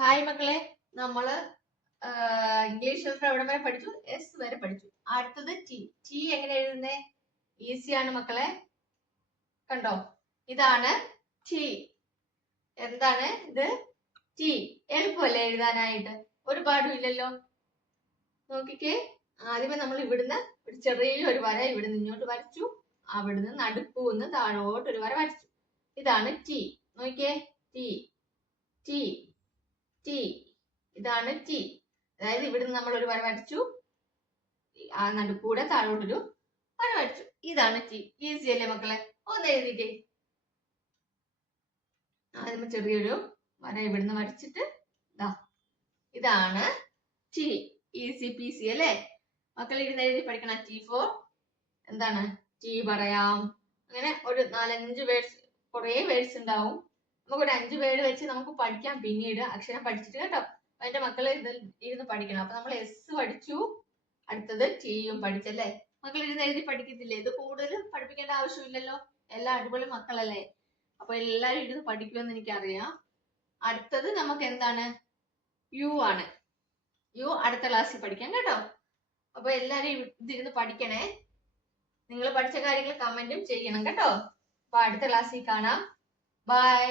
Hi മക്കളെ, നമ്മള് English എവിടെ വരെ പഠിച്ചു? എസ് വരെ പഠിച്ചു. അടുത്തത് ടി. ടി എങ്ങനെ എഴുതുന്നേ? ഈസിയാണ് മക്കളെ. കണ്ടോ, ഇതാണ് ടി. എന്താണ് ഇത്? ടി. എളുപ്പമല്ലേ എഴുതാനായിട്ട്? ഒരുപാടും ഇല്ലല്ലോ. നോക്കിക്കേ, ആദ്യമേ നമ്മൾ ഇവിടുന്ന് ഒരു ചെറിയൊരു വര ഇവിടുന്ന് ഇങ്ങോട്ട് വരച്ചു. അവിടുന്ന് നടുക്കൂന്ന് താഴോട്ട് ഒരു വര വരച്ചു. ഇതാണ് ടി. നോക്കിക്കേ, ടി ടി ടി. ഇതാണ് ടി. അതായത് ഇവിടുന്ന് നമ്മൾ ഒരു വര വരച്ചു, ആ നടുക്കൂടെ താഴോട്ടൊരു വര വരച്ചു. ഇതാണ് ടി. ഈസി അല്ലേ മക്കളെ? ഒന്ന് എഴുതിക്കേ. ആദ്യം ചെറിയൊരു വര ഇവിടുന്ന് വരച്ചിട്ട് ഇതാണ് ടി. ഈസി പീസി അല്ലേ മക്കളെ? ഇരുന്ന് എഴുതി പഠിക്കണം. ടി ഫോർ എന്താണ്? ടി പറയാം. അങ്ങനെ ഒരു 4-5 വേർഡ്സ്, കുറെ വേർഡ്സ് ഉണ്ടാവും. നമുക്കൊരു 5 വേർഡ് വെച്ച് നമുക്ക് പഠിക്കാം പിന്നീട്, അക്ഷരം പഠിച്ചിട്ട് കേട്ടോ. അതിന്റെ മക്കള് ഇരുന്ന് പഠിക്കണം. അപ്പൊ നമ്മൾ എസ് പഠിച്ചു, അടുത്തത് ടിയും പഠിച്ചല്ലേ മക്കൾ? ഇരുന്ന് എഴുതി പഠിക്കത്തില്ലേ? ഇത് കൂടുതൽ പഠിപ്പിക്കേണ്ട ആവശ്യമില്ലല്ലോ. എല്ലാ അടിപൊളി മക്കളല്ലേ? അപ്പൊ എല്ലാരും ഇരുന്ന് പഠിക്കുമെന്ന് എനിക്കറിയാം. അടുത്തത് നമുക്ക് എന്താണ്? യു ആണ്. യു അടുത്ത ക്ലാസ്സിൽ പഠിക്കാം കേട്ടോ. അപ്പൊ എല്ലാരും ഇതിരുന്ന് പഠിക്കണേ. നിങ്ങൾ പഠിച്ച കാര്യങ്ങൾ കമന്റും ചെയ്യണം കേട്ടോ. അപ്പൊ അടുത്ത ക്ലാസ്സിൽ കാണാം. ബൈ.